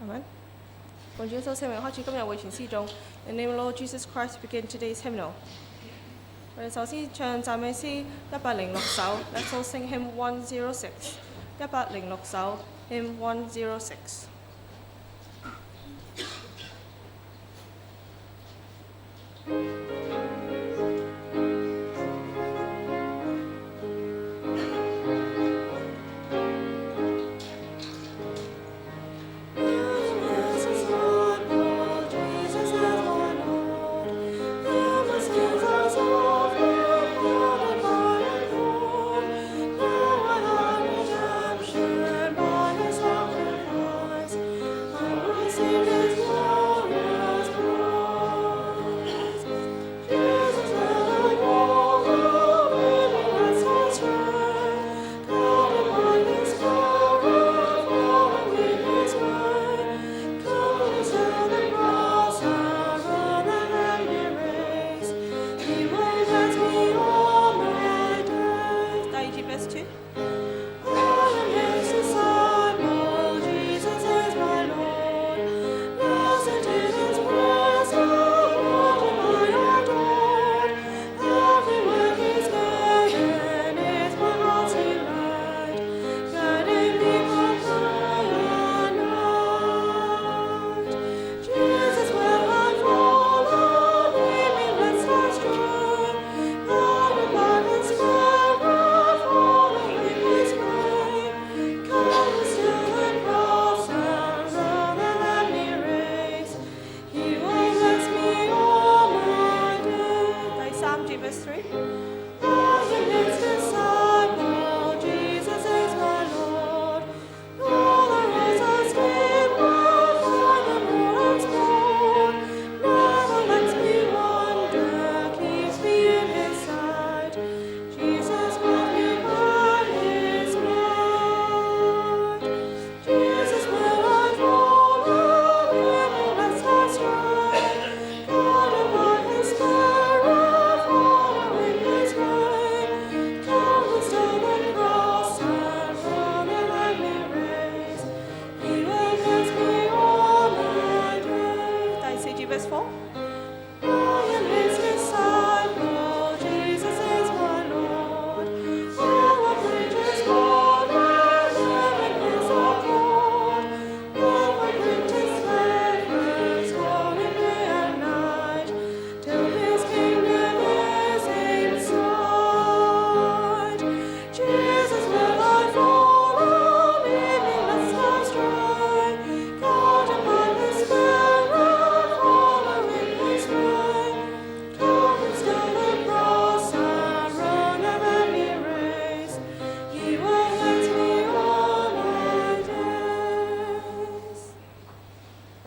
Amen。奉主耶穌聖名開始今日會全詩頌。In the name of Lord Jesus Christ, begin today's hymnal。我哋首先唱讚美詩106首 ，Let's all sing hymn 106。106首 hymn 106。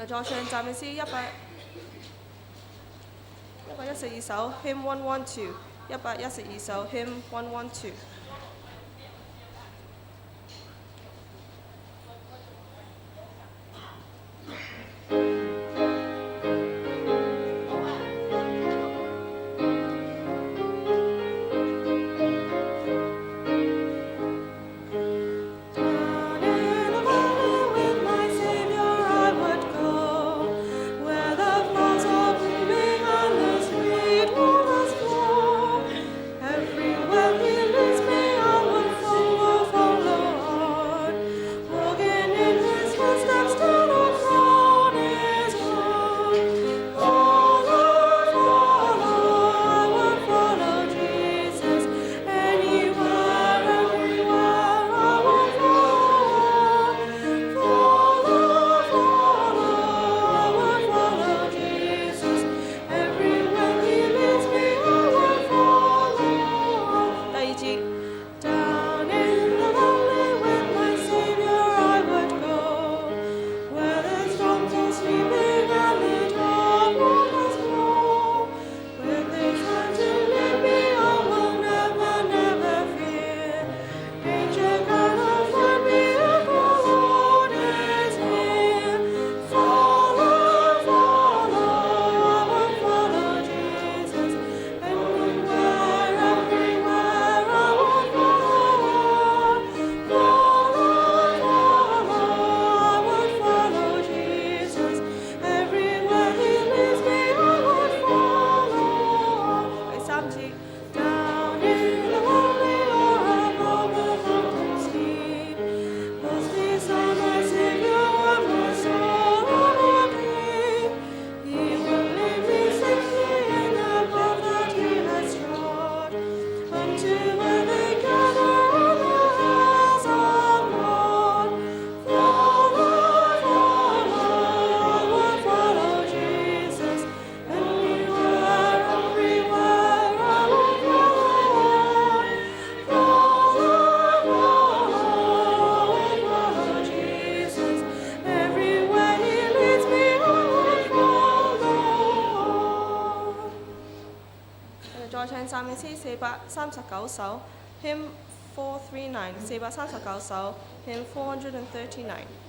再唱讚美詩112首 hymn 112。112首 hymn 112。Everywhere he leads me. 美詩439首 Hymn 439 439首 Hymn 439。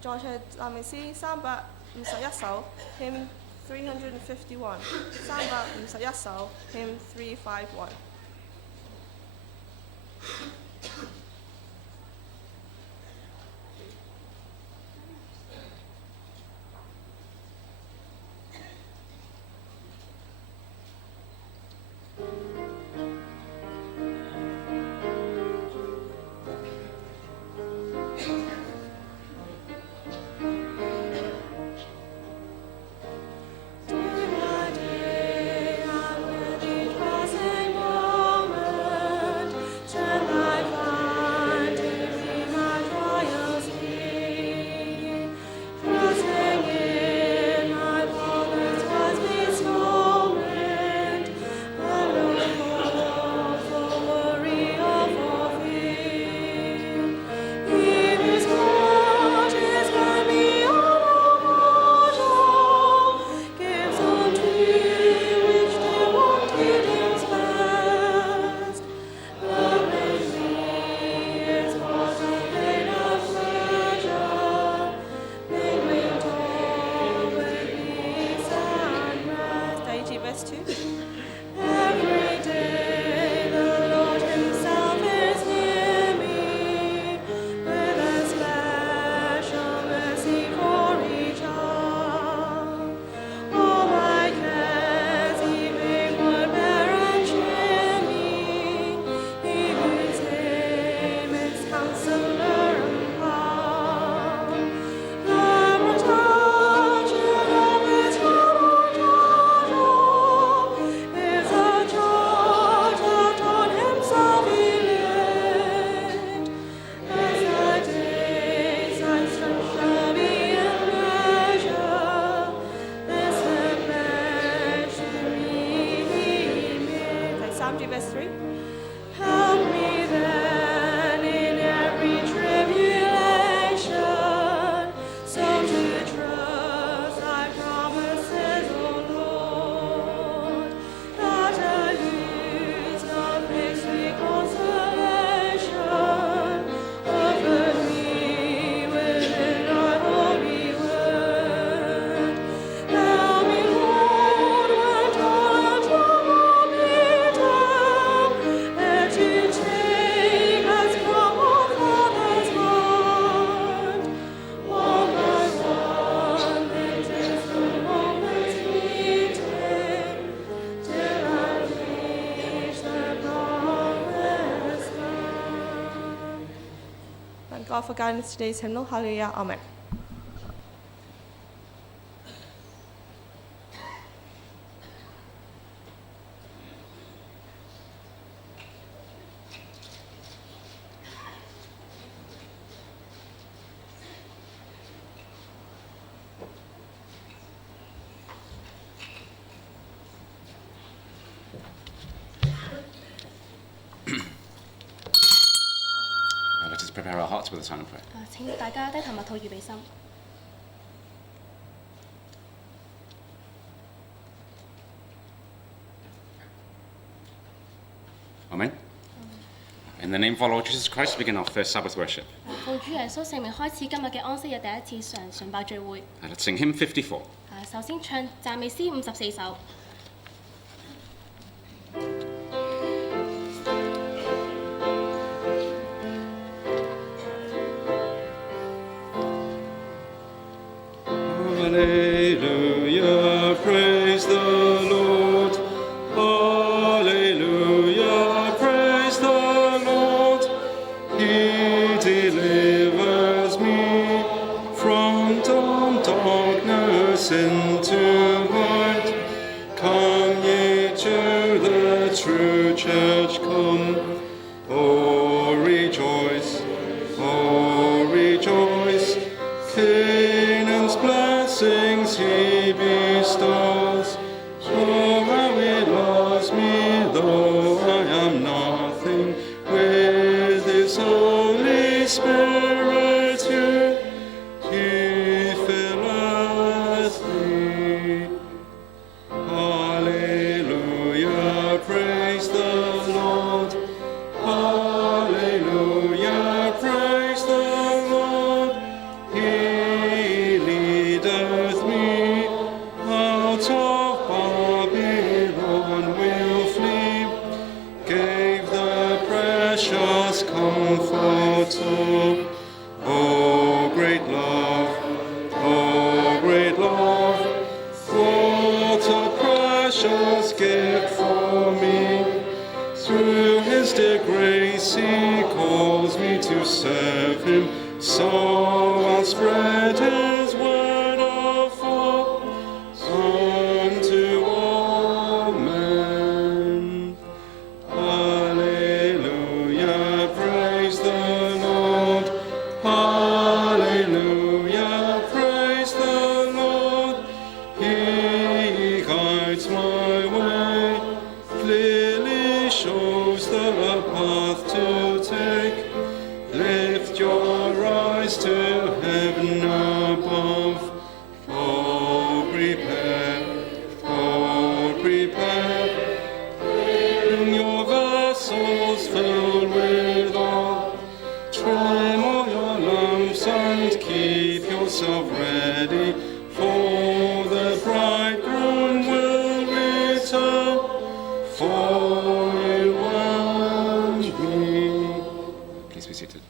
再唱讚美詩351首 Hymn 351 351首 Hymn 351。Day by day, I'm with thee, trusting more. verse 2. Every day the Lord himself is near me, with a special mercy for each hour. All my cares he would bear and cheer me, he whose name is Counselor and Power. The protection of his is a charge that on himself he laid. As the days thy strength shall be in measure, this the pledge to me he made. Like Psalm 2 verse 3. Help me then in every tribulation, so to trust thy promises, O Lord, that I lose not this sweet consolation, offered me within thy holy word. Help me, Lord, when toil and trouble beat down, and to take us from our Father's hand, one by one the distant moments fleeting, till I reach the promised land. Thank God for guidance today's hymnal. Hallelujah. Amen. Now let us prepare our hearts with a silent prayer. 請大家低頭默禱預備心。Amen. In the name of our Lord Jesus Christ, we begin our first Sabbath worship. 奉主耶穌聖名開始今日嘅安息日第一次崇拜聚會。Now let's sing hymn 54. 首先唱讚美詩54首。Hallelujah, praise the Lord. Hallelujah, praise the Lord. He delivers me from darkness into light. Come ye to the true church, come. Oh, rejoice, oh, rejoice. Canaan's blessings he bestows. Oh, how he loves me, though I am nothing. With his Holy Spirit he filleth me. Hallelujah, praise the Lord. Hallelujah, praise the Lord. He leadeth me out of Babylon will flee. Gave the precious comforter. Oh, great love, oh, great love. What a precious gift for me. Through his dear grace he calls me to serve him. So I'll spread his word afar unto all men. Hallelujah, praise the Lord. Hallelujah, praise the Lord. He guides my way, clearly shows the path to take. Lift your eyes to heaven above. overwhelmed me. Please be seated.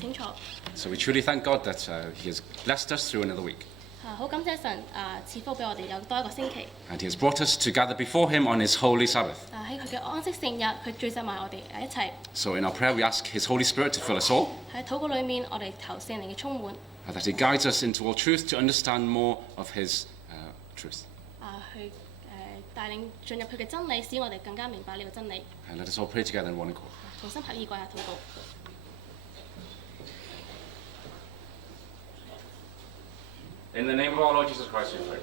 請坐。 So we truly thank God that He has blessed us through another week. 好感謝神賜福俾我哋有多一個星期。 And He has brought us to gather before Him on His holy Sabbath. 喺佢嘅安息聖日，佢聚集埋我哋一齊。 So in our prayer, we ask His Holy Spirit to fill us all, 喺禱告裏面，我哋求聖靈嘅充滿。 and that He guides us into all truth to understand more of His truth. 去帶領進入佢嘅真理，使我哋更加明白呢個真理。 And let us all pray together in one accord. 同心合意跪下禱告。 In the name of our Lord Jesus Christ, we pray.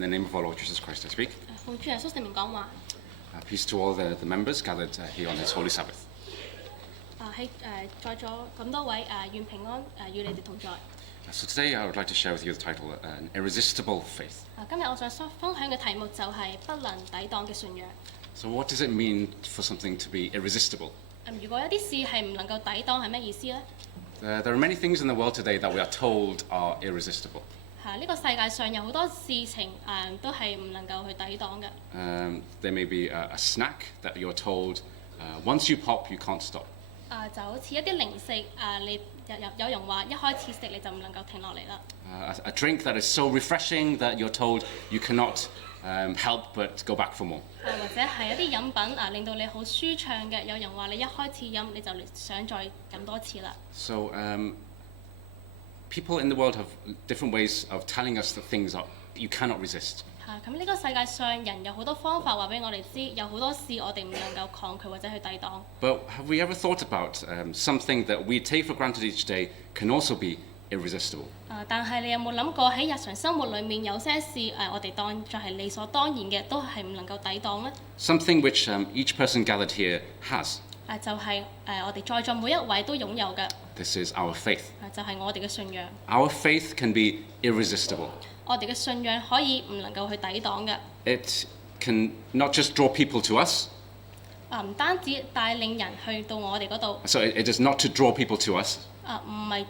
In the name of our Lord Jesus Christ, I speak. 奉主耶穌聖名講話。Peace to all the members gathered here on this Holy Sabbath. 喺在座咁多位願平安與你哋同在。So today I would like to share with you the title, An Irresistible Faith. 今日我想分享嘅題目就係不能抵擋嘅信仰。So what does it mean for something to be irresistible? 如果有啲事係唔能夠抵擋，係咩意思呢？ There are many things in the world today that we are told are irresistible. 呢個世界上有好多事情都係唔能夠去抵擋嘅。There may be a snack that you're told, once you pop, you can't stop. 就好似一啲零食你有人話一開始食你就唔能夠停落嚟啦。A drink that is so refreshing that you're told you cannot help but go back for more. 或者係一啲飲品令到你好舒暢嘅，有人話你一開始飲你就想再飲多次啦。So people in the world have different ways of telling us that things are you cannot resist. 咁呢個世界上人有好多方法話俾我哋知，有好多事我哋唔能夠抗拒或者去抵擋。But have we ever thought about something that we take for granted each day can also be irresistible? 但係你有冇諗過喺日常生活裏面有些事我哋當作係理所當然嘅，都係唔能夠抵擋呢？ Something which each person gathered here has. 就係我哋在座每一位都擁有嘅。This is our faith. 就係我哋嘅信仰。Our faith can be irresistible. 我哋嘅信仰可以唔能夠去抵擋嘅。It can not just draw people to us. 唔單止帶領人去到我哋嗰度。So it is not to draw people to us. 唔係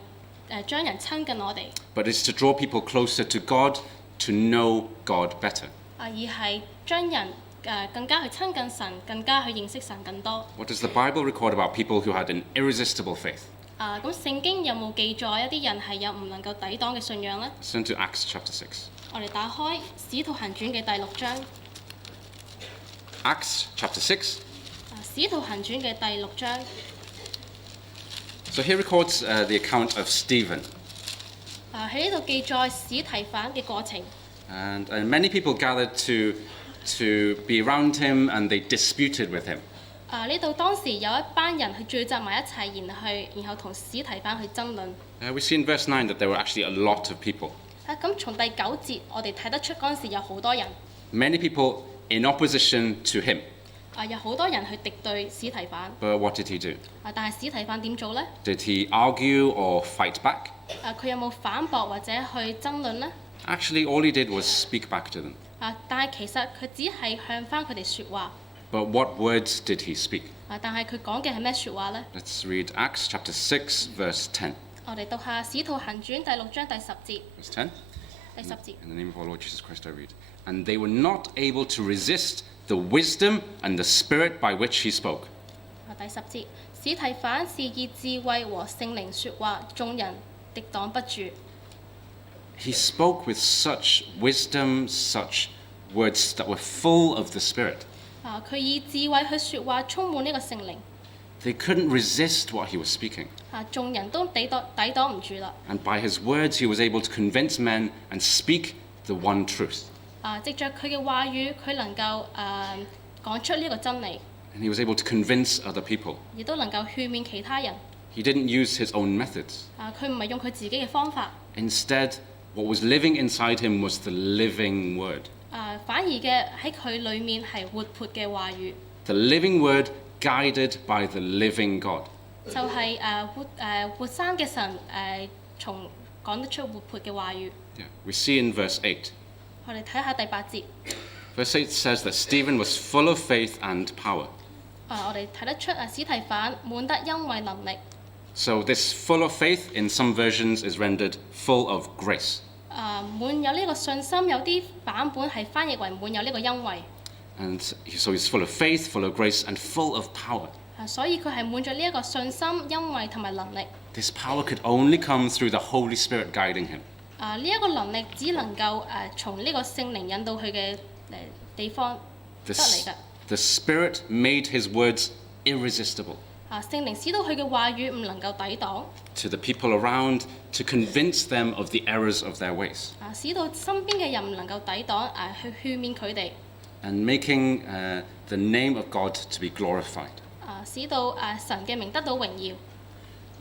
將人親近我哋。But it's to draw people closer to God, to know God better. 而係將人更加去親近神，更加去認識神更多。What does the Bible record about people who had an irresistible faith? 咁聖經有冇記載一啲人係有唔能夠抵擋嘅信仰呢？ Turn to Acts chapter 6. 我哋打開《使徒行傳》嘅第6章。Acts chapter 6. 使徒行傳嘅第6章。So here records the account of Stephen. 喺呢度記載史提反嘅過程。And many people gathered to be around him and they disputed with him. 呢度當時有一班人去聚集埋一齊，然後同史提反去爭論。We see in verse 9 that there were actually a lot of people. 咁從第9節我哋睇得出嗰陣時有好多人。Many people in opposition to him. 有好多人去敵對史提反。But what did he do? 但係史提反點做呢？ Did he argue or fight back? 佢有冇反駁或者去爭論呢？ Actually, all he did was speak back to them. 但係其實佢只係向翻佢哋説話。But what words did he speak? 但係佢講嘅係咩説話呢？ Let's read Acts chapter 6, verse 10. 我哋讀下《使徒行傳》第6章第10節。Verse 10. 第10節。 In the name of our Lord Jesus Christ, I read. And they were not able to resist the wisdom and the spirit by which he spoke. 第10節，史提反是以智慧和聖靈説話，眾人敵擋不住。He spoke with such wisdom, such words that were full of the Spirit. 佢以智慧去説話，充滿呢個聖靈。They couldn't resist what he was speaking. 眾人都抵擋唔住啦。And by his words, he was able to convince men and speak the one truth. 藉着佢嘅話語，佢能夠講出呢個真理。And he was able to convince other people. 亦都能夠勸勉其他人。He didn't use his own methods. 佢唔係用佢自己嘅方法。Instead, what was living inside him was the living word. 反而嘅喺佢裡面係活潑嘅話語。The living word guided by the living God. 就係活生嘅神從講得出活潑嘅話語。Yeah. We see in verse 8. 我哋睇下第8節。Verse 8 says that Stephen was full of faith and power. 我哋睇得出史提反滿得恩惠能力。So this full of faith in some versions is rendered full of grace. 滿有呢個信心，有啲版本係翻譯為滿有呢個恩惠。And so he's full of faith, full of grace, and full of power. 所以佢係滿咗呢一個信心、恩惠同埋能力。This power could only come through the Holy Spirit guiding him. 呢一個能力只能夠從呢個聖靈引導佢嘅地方得嚟㗎。The Spirit made his words irresistible. 聖靈使到佢嘅話語唔能夠抵擋。To the people around, to convince them of the errors of their ways. 使到身邊嘅人唔能夠抵擋去勸勉佢哋。And making the name of God to be glorified. 使到神嘅名得到榮耀。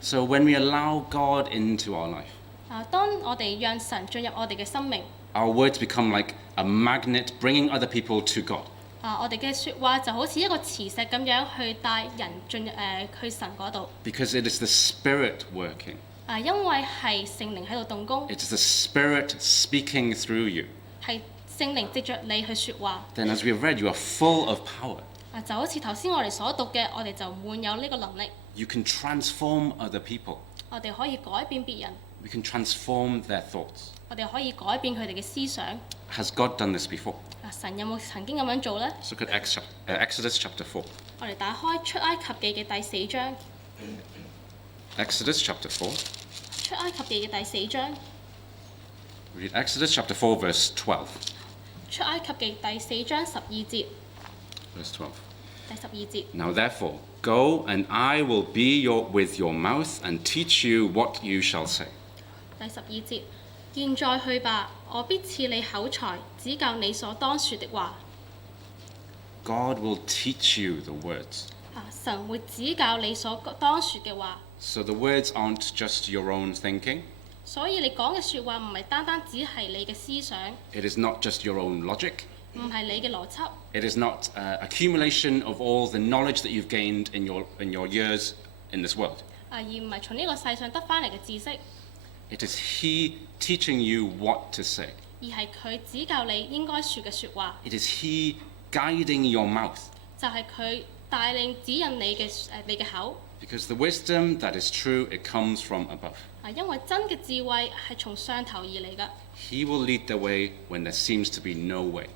So when we allow God into our life, 當我哋讓神進入我哋嘅生命 Our words become like a magnet bringing other people to God. 我哋嘅説話就好似一個磁石咁樣去帶人進去神嗰度。Because it is the Spirit working. 因為係聖靈喺度動工， It is the Spirit speaking through you. 係聖靈藉着你去説話。 Then, as we have read, you are full of power. 就好似頭先我哋所讀嘅，我哋就滿有呢個能力， You can transform other people. 我哋可以改變別人， We can transform their thoughts. 我哋可以改變佢哋嘅思想。 Has God done this before? 神有冇曾經咁樣做呢？ Let's look at Exodus chapter 4. 我哋打開出埃及記嘅第4章。 Exodus chapter 4. 出埃及記嘅第4章。 Read Exodus chapter 4, verse 12. 出埃及記第4章12節。 Verse 12. 第12節。 Now therefore, go and I will be with your mouth and teach you what you shall say. 第12節。現在去吧，我必賜你口才，指教你所當說的話。 God will teach you the words. 神會指教你所當說嘅話。 So the words aren't just your own thinking. 所以你講嘅説話唔係單單只係你嘅思想， It is not just your own logic. 唔係你嘅邏輯， It is not accumulation of all the knowledge that you've gained in your years in this world. 而唔係從呢個世上得翻嚟嘅知識， It is He teaching you what to say. 而係佢指教你應該説嘅説話， It is He guiding your mouth. 就係佢帶領指引你嘅口。 Because the wisdom that is true, it comes from above. 因為真嘅智慧係從上頭而嚟㗎。 He will lead the way when there seems to be no way.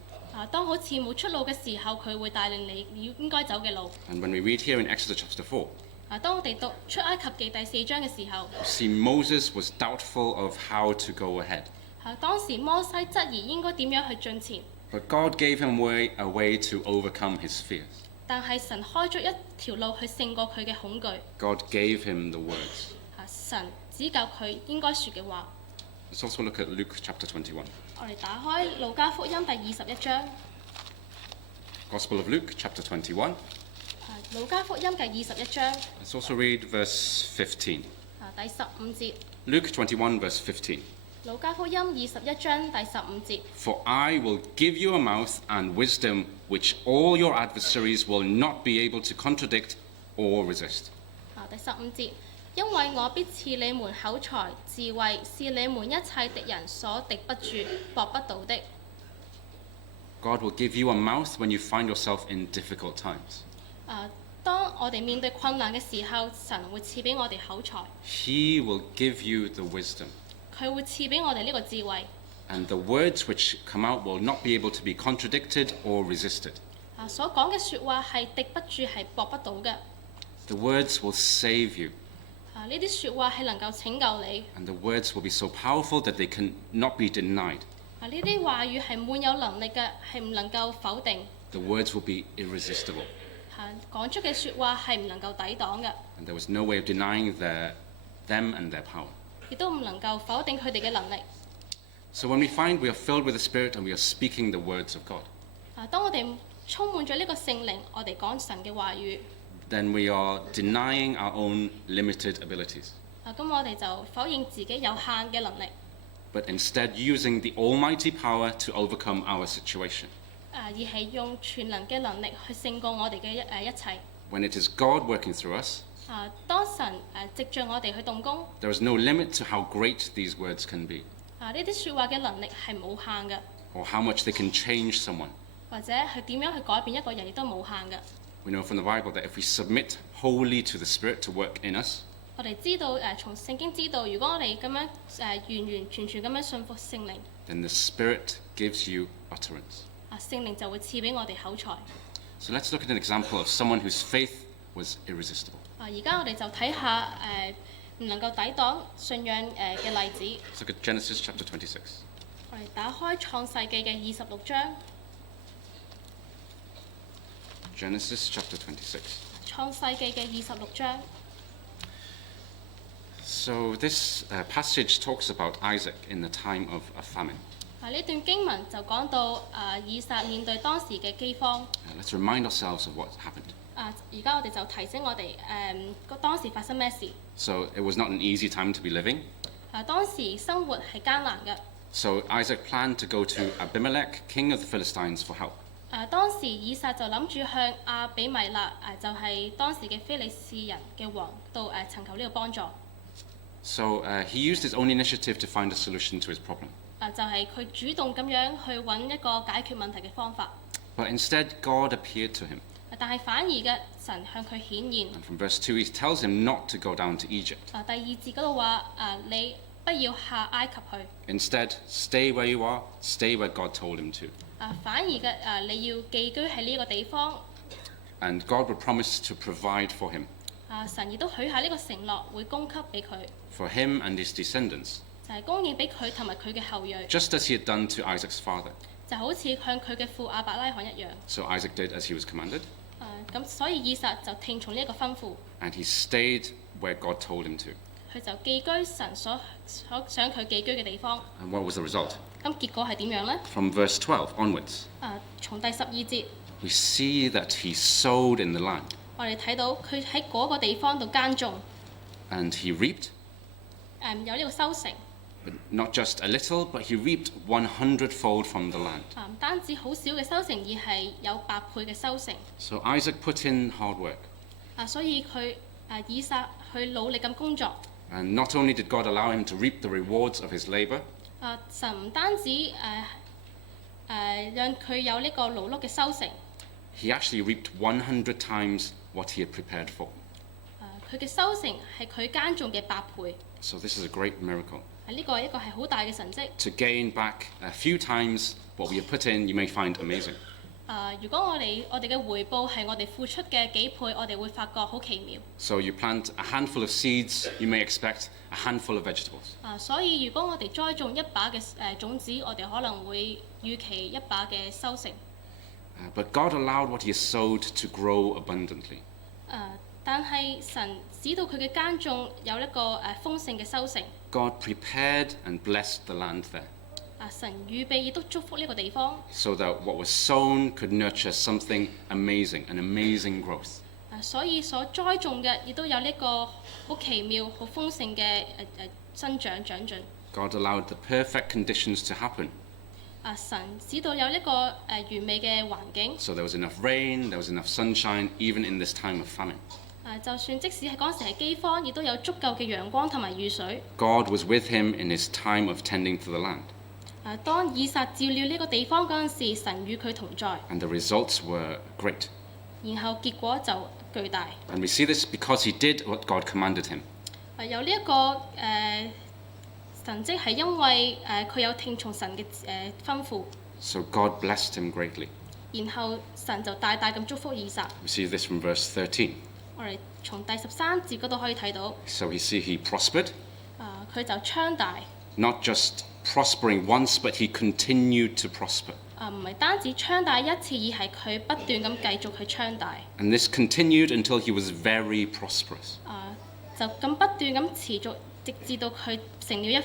當好似冇出路嘅時候，佢會帶領你應該走嘅路。 And when we read here in Exodus chapter 4, 當我哋讀出埃及記第4章嘅時候， you see Moses was doubtful of how to go ahead. 當時摩西質疑應該點樣去進前， But God gave him a way to overcome his fears. 但係神開咗一條路去勝過佢嘅恐懼。 God gave him the words. 神指教佢應該説嘅話。 Let's also look at Luke chapter 21. 我哋打開路加福音第21章。 Gospel of Luke chapter 21. 路加福音嘅21章。 Let's also read verse 15. 第15節。 Luke 21 verse 15. 路加福音21章第15節。 For I will give you a mouth and wisdom which all your adversaries will not be able to contradict or resist. 第15節。因為我必賜你們口才、智慧，是你們一切敵人所敵不住、駁不倒的。 God will give you a mouth when you find yourself in difficult times. 當我哋面對困難嘅時候，神會賜俾我哋口才， He will give you the wisdom. 佢會賜俾我哋呢個智慧。 And the words which come out will not be able to be contradicted or resisted. 所講嘅説話係敵不住、係駁不倒嘅。 The words will save you. 呢啲説話係能夠拯救你。 And the words will be so powerful that they cannot be denied. 呢啲話語係滿有能力嘅，係唔能夠否定。 The words will be irresistible. 講出嘅説話係唔能夠抵擋嘅， And there was no way of denying them and their power. 亦都唔能夠否定佢哋嘅能力。 So when we find we are filled with the Spirit and we are speaking the words of God, 當我哋充滿咗呢個聖靈，我哋講神嘅話語， then we are denying our own limited abilities, 咁我哋就否認自己有限嘅能力， but instead using the almighty power to overcome our situation. 而係用全能嘅能力去勝過我哋嘅一切。 When it is God working through us, 當神藉着我哋去動工， there is no limit to how great these words can be, 呢啲説話嘅能力係冇限嘅， or how much they can change someone. 或者係點樣去改變一個人亦都冇限嘅。 We know from the Bible that if we submit wholly to the Spirit to work in us, 我哋知道從聖經知道，如果我哋咁樣完完全全咁樣信服聖靈， then the Spirit gives you utterance. 聖靈就會賜俾我哋口才。 So let's look at an example of someone whose faith was irresistible. 而家我哋就睇下唔能夠抵擋信仰嘅例子。 Let's look at Genesis chapter 26. 我哋打開創世記嘅26章。Genesis chapter 26. 創世記嘅26章。 So this passage talks about Isaac in the time of a famine. 呢段經文就講到以撒面對當時嘅饑荒。Let's remind ourselves of what happened. 而家我哋就提醒我哋當時發生咩事。 So it was not an easy time to be living. 當時生活係艱難嘅。So Isaac planned to go to Abimelech, king of the Philistines, for help. 當時以撒就諗住向亞比米勒就係當時嘅非利士人嘅王度尋求呢個幫助。So he used his own initiative to find a solution to his problem. 就係佢主動咁樣去揾一個解決問題嘅方法。But instead, God appeared to him. 但係反而嘅神向佢顯現。And from verse 2, he tells him not to go down to Egypt. 第二節嗰度話你不要下埃及去。Instead, stay where you are, stay where God told him to. 反而嘅你要寄居喺呢個地方。And God would promise to provide for him. 神亦都許下呢個承諾會供給俾佢。For him and his descendants. 就係供應俾佢同埋佢嘅後裔。Just as he had done to Isaac's father. 就好似向佢嘅父亞伯拉罕一樣。So Isaac did as he was commanded. 咁所以以撒就聽從呢一個吩咐。And he stayed where God told him to. 佢就寄居神所想佢寄居嘅地方。And what was the result? 咁結果係點樣呢？ From verse 12 onwards. 從第12節。We see that he sowed in the land. 我哋睇到佢喺嗰個地方度耕種。And he reaped. 有呢個收成。But not just a little, but he reaped 100-fold from the land. 唔單止好少嘅收成，而係有100倍嘅收成。So Isaac put in hard work. 所以佢以撒去努力咁工作。And not only did God allow him to reap the rewards of his labor. 神唔單止讓佢有呢個勞碌嘅收成。He actually reaped 100 times what he had prepared for. 佢嘅收成係佢耕種嘅100倍。So this is a great miracle. 呢個係一個係好大嘅神蹟。To gain back a few times what we have put in, you may find amazing. 如果我哋嘅回報係我哋付出嘅幾倍，我哋會發覺好奇妙。So you plant a handful of seeds, you may expect a handful of vegetables. 所以如果我哋栽種1把嘅種子，我哋可能會預期1把嘅收成。But God allowed what he has sowed to grow abundantly. 但係神使到佢嘅耕種有一個豐盛嘅收成。God prepared and blessed the land there. 神預備亦都祝福呢個地方。So that what was sown could nurture something amazing, an amazing growth. 所以所栽種嘅亦都有呢個好奇妙、好豐盛嘅生長長進。God allowed the perfect conditions to happen. 神使到有呢個完美嘅環境。So there was enough rain, there was enough sunshine, even in this time of famine. 就算即使係嗰陣時係饑荒，亦都有足夠嘅陽光同埋雨水。God was with him in his time of tending to the land. 當以撒照料呢個地方嗰陣時，神與佢同在。And the results were great. 然後結果就巨大。And we see this because he did what God commanded him. 有呢一個神蹟係因為佢有聽從神嘅吩咐。So God blessed him greatly. 然後神就大大咁祝福以撒。We see this from verse 13. 我哋從第13節嗰度可以睇到。So he prospered. 佢就昌大。Not just prospering once, but he continued to prosper. 唔係單止昌大一次，而係佢不斷咁繼續去昌大。And this continued until he was very prosperous. 就咁不斷咁持續，直至到佢成了一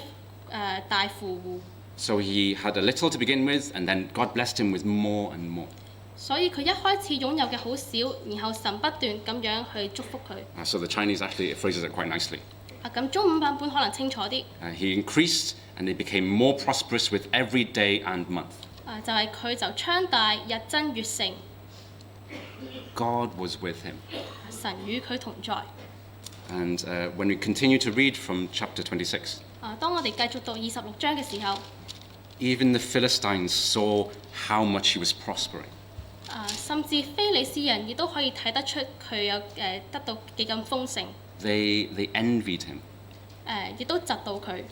大富戶。So he had a little to begin with, and then God blessed him with more and more. 所以佢一開始擁有嘅好少，然後神不斷咁樣去祝福佢。So the Chinese actually phrases it quite nicely. 咁中文版本可能清楚啲。He increased and he became more prosperous with every day and month. 就係佢就昌大，日增月盛。God was with him. 神與佢同在。And when we continue to read from chapter 26, 當我哋繼續讀26章嘅時候， even the Philistines saw how much he was prospering. 甚至非利士人亦都可以睇得出佢有得到幾咁豐盛。They envied him. 亦都窒到佢。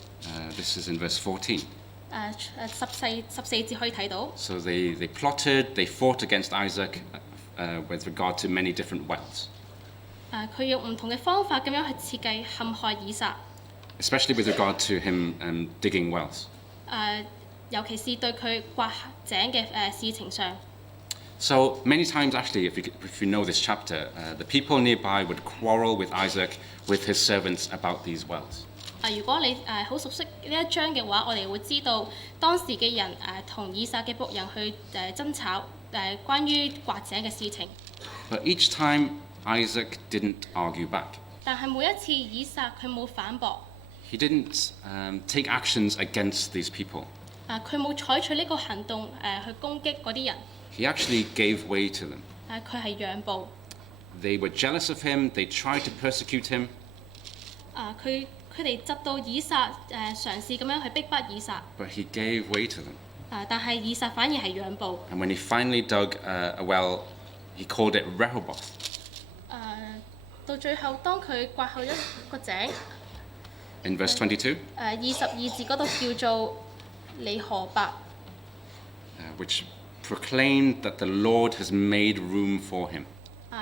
This is in verse 14. 14節可以睇到。So they plotted, they fought against Isaac with regard to many different wells. 佢用唔同嘅方法咁樣去設計陷害以撒。Especially with regard to him digging wells. 尤其是對佢掘井嘅事情上。So many times, actually, if you know this chapter, the people nearby would quarrel with Isaac, with his servants about these wells. 如果你好熟悉呢一章嘅話，我哋會知道當時嘅人同以撒嘅僕人去爭吵關於掘井嘅事情。But each time Isaac didn't argue back. 但係每一次以撒佢冇反駁。He didn't take actions against these people. 佢冇採取呢個行動去攻擊嗰啲人。He actually gave way to them. 佢係讓步。They were jealous of him. They tried to persecute him. 佢哋窒到以撒嘗試咁樣去逼迫以撒。But he gave way to them. 但係以撒反而係讓步。And when he finally dug a well, he called it Rehoboth. 到最後，當佢掘後一個井。In verse 22, 22節嗰度叫做利河伯。which proclaimed that the Lord has made room for him.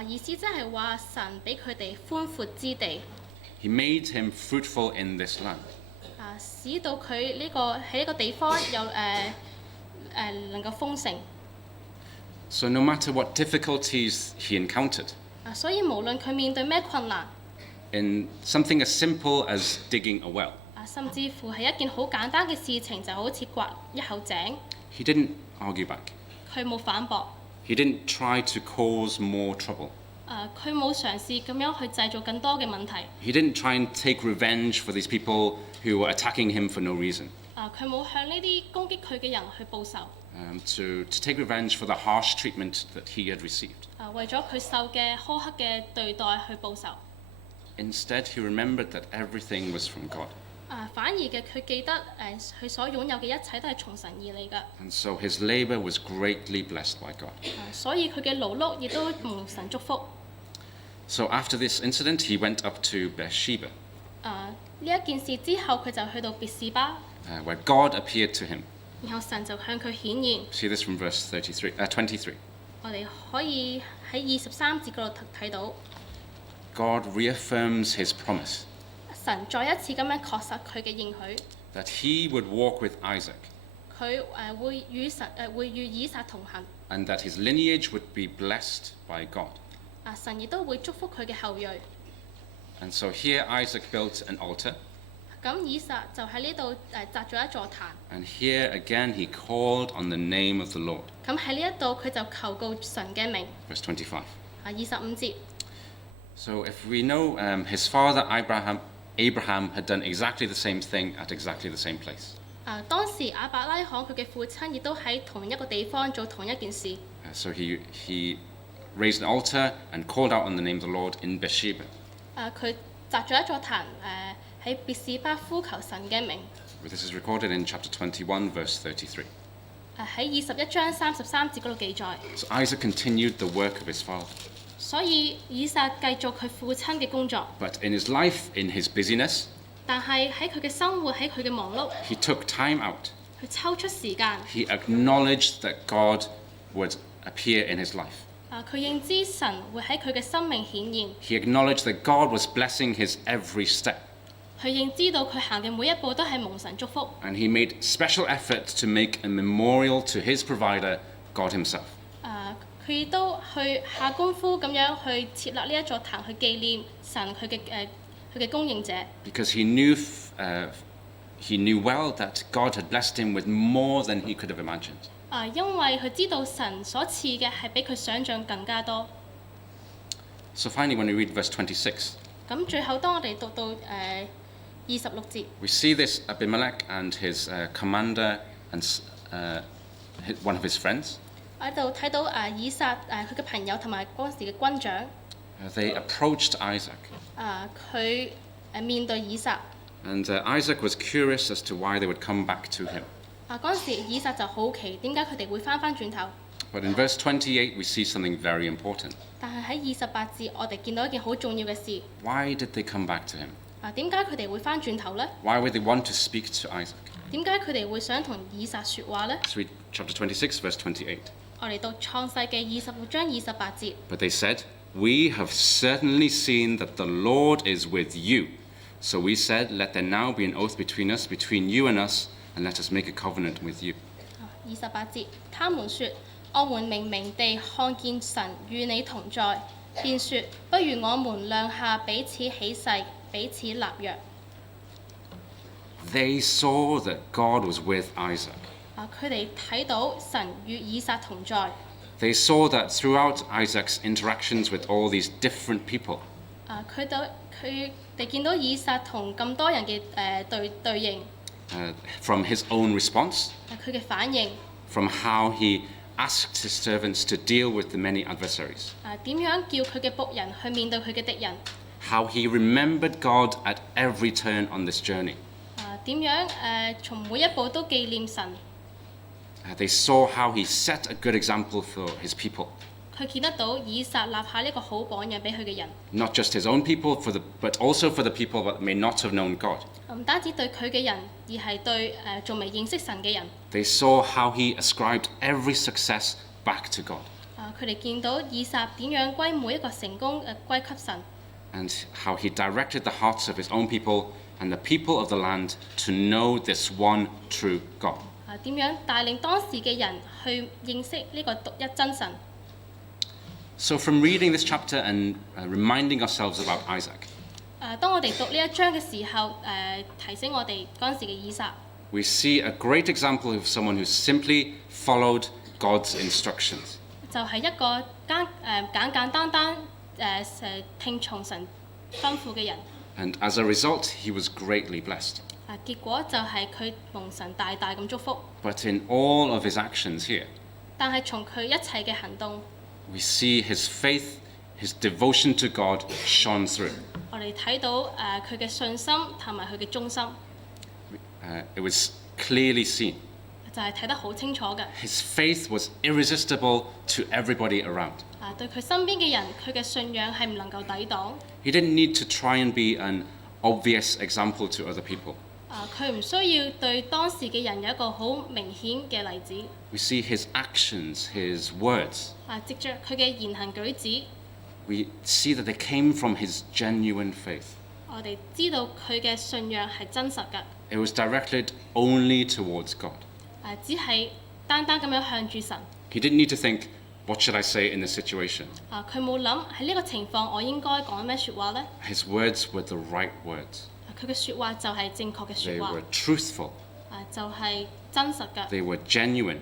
意思即係話神俾佢哋寬闊之地。He made him fruitful in this land. 使到佢呢個喺呢個地方有能夠豐盛。So no matter what difficulties he encountered, 所以無論佢面對咩困難， in something as simple as digging a well, 甚至乎係一件好簡單嘅事情，就好似掘一口井， he didn't argue back. 佢冇反駁， He didn't try to cause more trouble. 佢冇嘗試咁樣去製造更多嘅問題， He didn't try and take revenge for these people who were attacking him for no reason. 佢冇向呢啲攻擊佢嘅人去報仇， To take revenge for the harsh treatment that he had received. 為咗佢受嘅苛刻嘅對待去報仇。 Instead, he remembered that everything was from God. 反而嘅佢記得佢所擁有嘅一切都係從神而嚟嘅， And so his labor was greatly blessed by God. 所以佢嘅勞碌亦都蒙神祝福。So after this incident, he went up to Beersheba, 呢一件事之後，佢就去到別是巴， where God appeared to him. 然後神就向佢顯現。 See this from verse 23. 我哋可以喺23節嗰度睇到， God reaffirms his promise 神再一次咁樣確實佢嘅應許， that he would walk with Isaac 佢會與以撒同行， and that his lineage would be blessed by God. 神亦都會祝福佢嘅後裔。 And so here Isaac built an altar, 咁以撒就喺呢度擲咗一座壇， and here again he called on the name of the Lord. 咁喺呢一度佢就求告神嘅名。 Verse 25. 25節。 So if we know his father Abraham had done exactly the same thing at exactly the same place. 當時亞伯拉罕佢嘅父親亦都喺同一個地方做同一件事。So he raised an altar and called out on the name of the Lord in Beersheba. 佢擲咗一座壇喺別是巴呼求神嘅名。 This is recorded in chapter 21, verse 33. 喺21章33節嗰度記載。 So Isaac continued the work of his father. 所以以撒繼續佢父親嘅工作， But in his life, in his busyness, 但係喺佢嘅生活喺佢嘅忙碌， he took time out. 佢抽出時間， He acknowledged that God would appear in his life. 佢認知神會喺佢嘅生命顯現， He acknowledged that God was blessing his every step. 佢認知到佢行嘅每一步都係蒙神祝福， And he made special effort to make a memorial to his provider, God himself. 佢亦都去下功夫咁樣去設立呢一座壇去紀念神佢嘅供應者。 Because he knew well that God had blessed him with more than he could have imagined. 因為佢知道神所賜嘅係比佢想象更加多。 So finally, when we read verse 26, 咁最後當我哋讀到26節， we see this Abimelech and his commander and one of his friends. 喺度睇到以撒佢嘅朋友同埋嗰陣時嘅軍長， They approached Isaac. 佢面對以撒。 And Isaac was curious as to why they would come back to him. 嗰陣時以撒就好奇點解佢哋會翻轉頭。 But in verse 28, we see something very important. 但係喺28節，我哋見到一件好重要嘅事。 Why did they come back to him? 點解佢哋會翻轉頭呢？ Why would they want to speak to Isaac? 點解佢哋會想同以撒説話呢？ Let's read chapter 26, verse 28. 我哋讀創世記26章28節。 But they said, "We have certainly seen that the Lord is with you. So we said, Let there now be an oath between us, between you and us, and let us make a covenant with you." 28節，他們說：我們明明地看見神與你同在，便說：不如我們兩下彼此起誓，彼此立約。 They saw that God was with Isaac. 佢哋睇到神與以撒同在。 They saw that throughout Isaac's interactions with all these different people, 佢哋見到以撒同咁多人嘅對應。from his own response, 佢嘅反應， from how he asked his servants to deal with the many adversaries, 點樣叫佢嘅僕人去面對佢嘅敵人， how he remembered God at every turn on this journey. 點樣從每一步都紀念神。 They saw how he set a good example for his people, 佢見得到以撒立下呢一個好榜樣俾佢嘅人， not just his own people, but also for the people that may not have known God. 唔單止對佢嘅人，而係對仲未認識神嘅人。 They saw how he ascribed every success back to God, 佢哋見到以撒點樣歸每一個成功歸給神， and how he directed the hearts of his own people and the people of the land to know this one true God. 點樣帶領當時嘅人去認識呢個獨一真神。 So, from reading this chapter and reminding ourselves about Isaac, 當我哋讀呢一章嘅時候，提醒我哋嗰陣時嘅以撒， we see a great example of someone who simply followed God's instructions. 就係一個簡單聽從神吩咐嘅人。 And as a result, he was greatly blessed. 結果就係佢蒙神大大咁祝福。 But in all of his actions here, 但係從佢一切嘅行動， we see his faith, his devotion to God shone through. 我哋睇到佢嘅信心同埋佢嘅忠心， It was clearly seen. 就係睇得好清楚嘅。 His faith was irresistible to everybody around. 對佢身邊嘅人，佢嘅信仰係唔能夠抵擋。 He didn't need to try and be an obvious example to other people. 佢唔需要對當時嘅人有一個好明顯嘅例子。 We see his actions, his words. 藉着佢嘅言行舉止， We see that they came from his genuine faith. 我哋知道佢嘅信仰係真實嘅。 It was directed only towards God. 只係單單咁樣向住神。 He didn't need to think, what should I say in this situation? 佢冇諗喺呢個情況我應該講咩説話呢？ His words were the right words. 佢嘅説話就係正確嘅 They 説話 were，truthful. 就係真實嘅， They were genuine.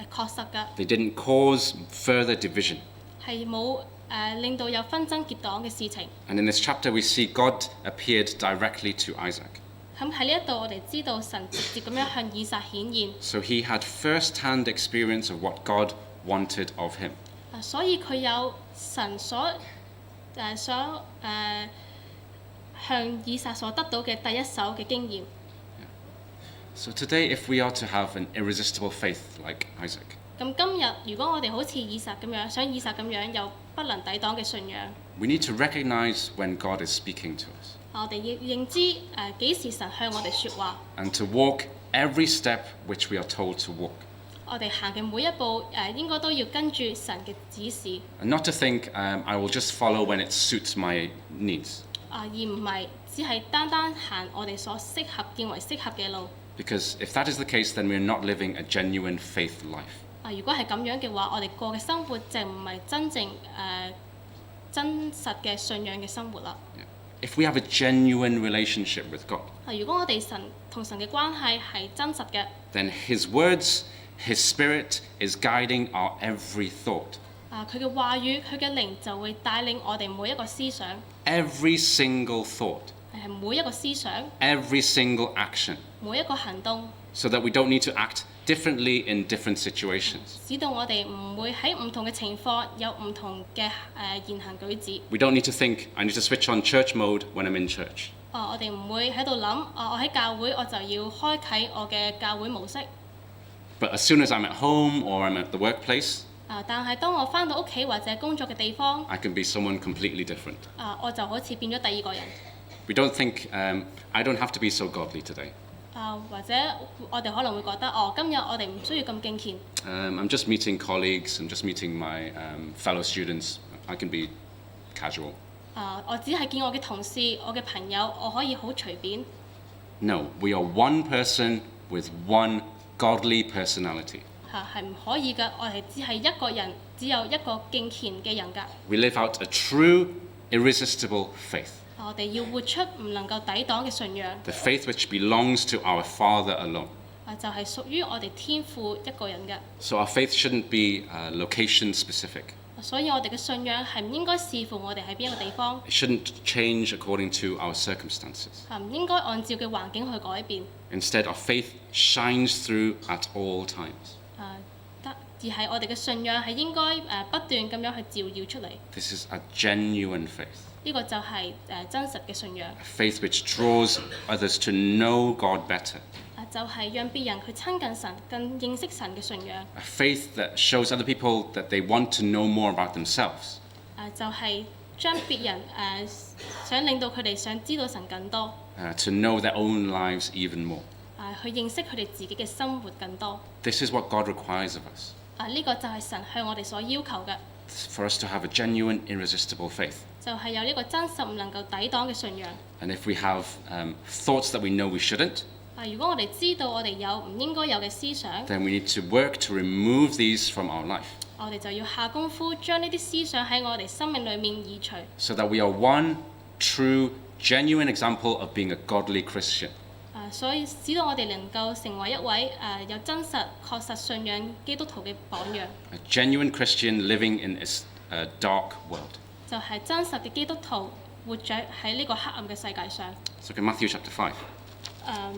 係確實嘅， They didn't cause further division. 係冇令到有紛爭結黨嘅事情。 And in this chapter, we see God appeared directly to Isaac. 咁喺呢一度，我哋知道神直接咁樣向以撒顯現， So he had first-hand experience of what God wanted of him. 所以佢有神向以撒所得到嘅第一手嘅經驗。 So today, if we are to have an irresistible faith like Isaac, 咁今日如果我哋好似以撒咁樣，想以撒咁樣有不能抵擋嘅信仰， we need to recognize when God is speaking to us 我哋要認知幾時神向我哋説話， and to walk every step which we are told to walk. 我哋行嘅每一步應該都要跟住神嘅指示， And not to think, I will just follow when it suits my needs. 而唔係只係單行我哋所認為適合嘅路。 Because if that is the case, then we're not living a genuine faith life. 如果係咁樣嘅話，我哋過嘅生活就唔係真正真實嘅信仰嘅生活啦。 If we have a genuine relationship with God, 如果我哋同神嘅關係係真實嘅， then His words, His Spirit is guiding our every thought. 佢嘅話語、佢嘅靈就會帶領我哋每一個思想， Every single thought, 係每一個思想、 every single action, 每一個行動， so that we don't need to act differently in different situations. 使到我哋唔會喺唔同嘅情況有唔同嘅言行舉止。 We don't need to think, I need to switch on church mode when I'm in church. 我哋唔會喺度諗，我喺教會我就要開啟我嘅教會模式。 But as soon as I'm at home or I'm at the workplace, 但係當我返到屋企或者工作嘅地方， I can be someone completely different. 我就好似變咗第二個人。 We don't think, I don't have to be so godly today. 或者我哋可能會覺得，今日我哋唔需要咁敬虔。I'm just meeting colleagues, I'm just meeting my fellow students. I can be casual. 我只係見我嘅同事、我嘅朋友，我可以好隨便。 No, we are one person with one godly personality. 係唔可以㗎，我哋只係一個人，只有一個敬虔嘅人格。 We live out a true, irresistible faith. 我哋要活出唔能夠抵擋嘅信仰。 The faith which belongs to our Father alone. 就係屬於我哋天父一個人嘅。 So our faith shouldn't be location specific. 所以我哋嘅信仰係唔應該視乎我哋喺邊一個地方， It shouldn't change according to our circumstances. 唔應該按照嘅環境去改變。 Instead, our faith shines through at all times. 而係我哋嘅信仰係應該不斷咁樣去照耀出嚟。 This is a genuine faith, 呢個就係真實嘅信仰， a faith which draws others to know God better, 就係讓別人去親近神，更認識神嘅信仰。 a faith that shows other people that they want to know more about themselves, 就係將別人想令到佢哋想知道神更多， to know their own lives even more. 去認識佢哋自己嘅生活更多。 This is what God requires of us, 呢個就係神向我哋所要求嘅， for us to have a genuine, irresistible faith. 就係有呢個真實唔能夠抵擋嘅信仰。 And if we have thoughts that we know we shouldn't, 如果我哋知道我哋有唔應該有嘅思想， then we need to work to remove these from our life, 我哋就要下功夫將呢啲思想喺我哋生命裏面移除， so that we are one true, genuine example of being a godly Christian. 所以使到我哋能夠成為一位有真實確實信仰基督徒嘅榜樣， A genuine Christian living in this dark world. 就係真實嘅基督徒活著喺呢個黑暗嘅世界上。 So look at Matthew chapter 5.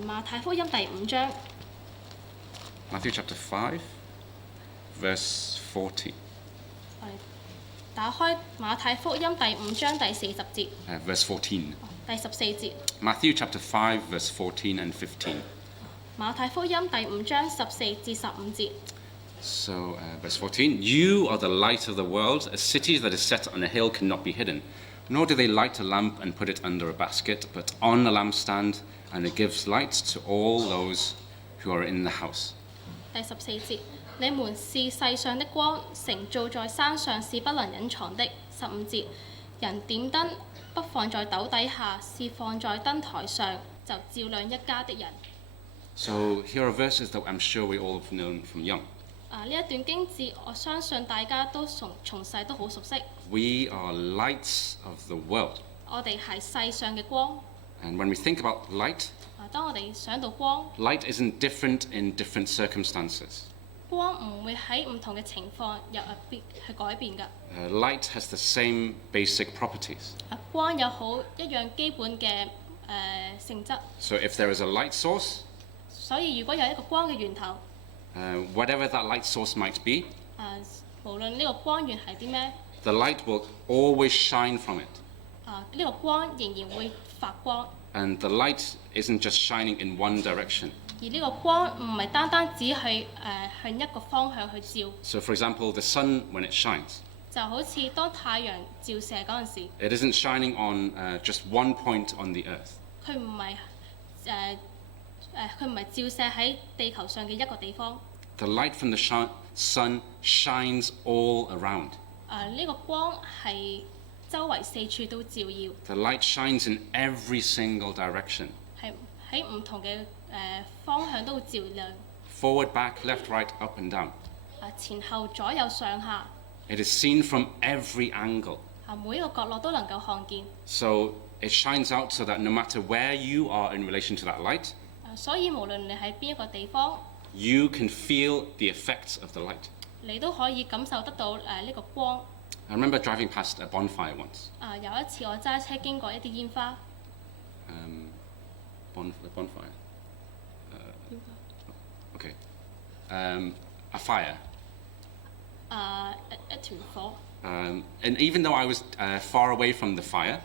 馬太福音第5章， Matthew chapter 5, verse 40. 我哋打開馬太福音第5章第40節， Verse 14. 第14節。 Matthew chapter 5, verse 14 and 15. 馬太福音第5章14至15節。 So, verse 14, you are the light of the world. A city that is set on a hill cannot be hidden. Nor do they light a lamp and put it under a basket, but on a lampstand, and it gives light to all those who are in the house. 第14節，你們是世上的光，城造在山上是不能隱藏的。15節，人點燈不放在斗底下，是放在燈台上，就照亮一家的人。 So, here are verses that I'm sure we all have known from young. 呢一段經節，我相信大家都從細都好熟悉。 We are lights of the world. 我哋係世上嘅光。 And when we think about light, 當我哋想到光， light isn't different in different circumstances. 光唔會喺唔同嘅情況去改變㗎。Light has the same basic properties. 光有好一樣基本嘅性質， So if there is a light source, 所以如果有一個光嘅源頭， whatever that light source might be, 無論呢個光源係啲咩， the light will always shine from it. 呢個光仍然會發光， And the light isn't just shining in one direction. 而呢個光唔係單單只去向一個方向去照， So for example, the sun, when it shines, 就好似當太陽照射嗰陣時， it isn't shining on just one point on the earth. 佢唔係照射喺地球上嘅一個地方， The light from the sun shines all around. 呢個光係周圍四處都照耀， The light shines in every single direction. 係喺唔同嘅方向都會照亮， Forward, back, left, right, up and down. 前後左右上下， It is seen from every angle. 每一個角落都能夠看見。 So it shines out so that no matter where you are in relation to that light, 所以無論你喺邊一個地方， you can feel the effects of the light. 你都可以感受得到呢個光。 I remember driving past a bonfire once. 有一次我揸車經過一啲煙花， Bonfire. Okay. A fire. 一團火。 And even though I was far away from the fire,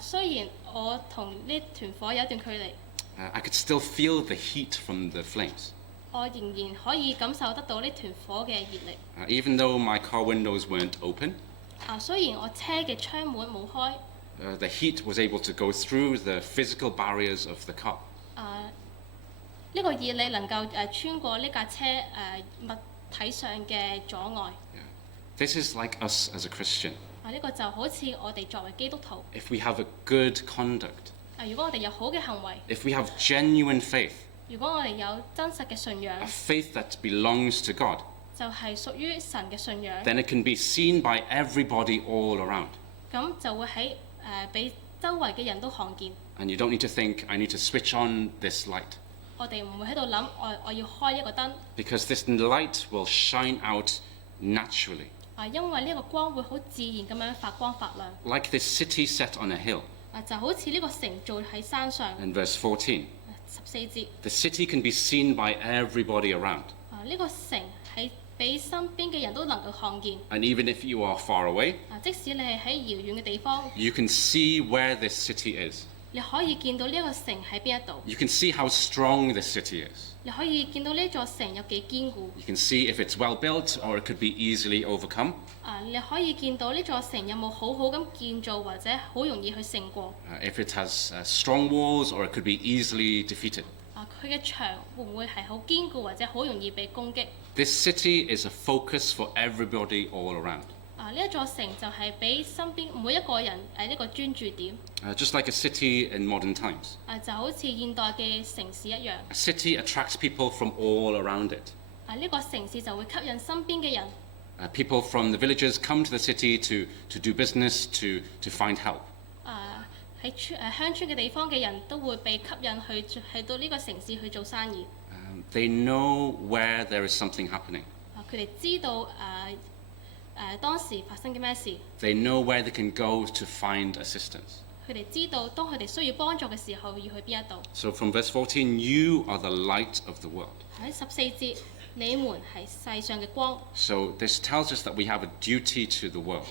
雖然我同呢團火有一段距離， I could still feel the heat from the flames. 我仍然可以感受得到呢團火嘅熱力。 Even though my car windows weren't open, 雖然我車嘅窗門冇開， the heat was able to go through the physical barriers of the car. 呢個熱力能夠穿過呢架車物體上嘅阻礙。 This is like us as a Christian. 呢個就好似我哋作為基督徒， If we have a good conduct, 如果我哋有好嘅行為， if we have genuine faith, 如果我哋有真實嘅信仰 a，faith that belongs to God, 就係屬於神嘅信仰， then it can be seen by everybody all around. 咁就會喺俾周圍嘅人都看見。 And you don't need to think, I need to switch on this light. 我哋唔會喺度諗，我要開一個燈， Because this light will shine out naturally. 因為呢個光會好自然咁樣發光發亮。 Like this city set on a hill. 就好似呢個城造喺山上。 In verse 14, 14節。 the city can be seen by everybody around. 呢個城係俾身邊嘅人都能夠看見。 And even if you are far away, 即使你係喺遙遠嘅地方， you can see where this city is. 你可以見到呢個城喺邊一度。 You can see how strong this city is. 你可以見到呢座城有幾堅固。 You can see if it's well built or it could be easily overcome. 你可以見到呢座城有冇好好咁建造，或者好容易去勝過。If it has strong walls or it could be easily defeated. 佢嘅牆會唔會係好堅固，或者好容易被攻擊？ This city is a focus for everybody all around. 呢一座城就係俾身邊每一個人一個專注點。Just like a city in modern times. 就好似現代嘅城市一樣。A city attracts people from all around it. 呢個城市就會吸引身邊嘅人。People from the villages come to the city to do business, to find help. 喺鄉村嘅地方嘅人都會被吸引去到呢個城市去做生意。They know where there is something happening. 佢哋知道當時發生嘅咩事。 They know where they can go to find assistance. 佢哋知道當佢哋需要幫助嘅時候要去邊一度。 So from verse 14, you are the light of the world. 喺14節，你們係世上嘅光。 So this tells us that we have a duty to the world.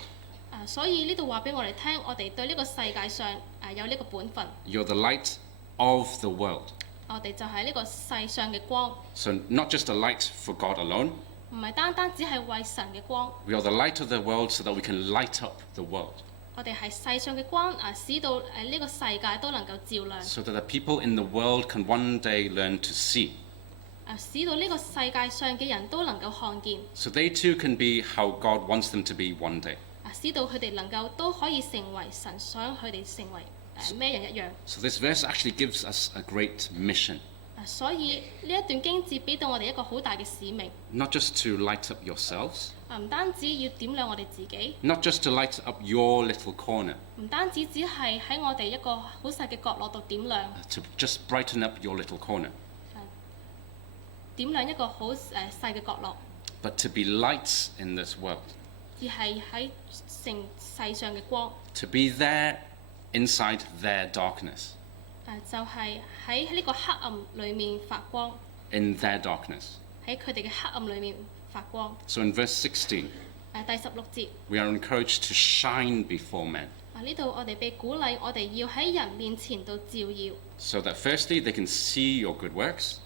所以呢度話俾我哋聽，我哋對呢個世界上有呢個本分。 You're the light of the world. 我哋就係呢個世上嘅光。 So not just a light for God alone. 唔係單單只係為神嘅光。 We are the light of the world so that we can light up the world. 我哋係世上嘅光，使到呢個世界都能夠照亮。 So that the people in the world can one day learn to see. 使到呢個世界上嘅人都能夠看見。 So they too can be how God wants them to be one day. 使到佢哋能夠都可以成為神想佢哋成為咩人一樣。 So this verse actually gives us a great mission. 所以呢一段經節俾到我哋一個好大嘅使命。 Not just to light up yourselves. 唔單止要點亮我哋自己。 Not just to light up your little corner. 唔單止只係喺我哋一個好細嘅角落度點亮。To just brighten up your little corner. 點亮一個好細嘅角落。 But to be lights in this world. 而係喺城世上嘅光。 To be there inside their darkness. 就係喺呢個黑暗裏面發光。 In their darkness. 喺佢哋嘅黑暗裏面發光。 So in verse 16. 第16節。We are encouraged to shine before men. 呢度我哋被鼓勵，我哋要喺人面前度照耀。 So that firstly they can see your good works.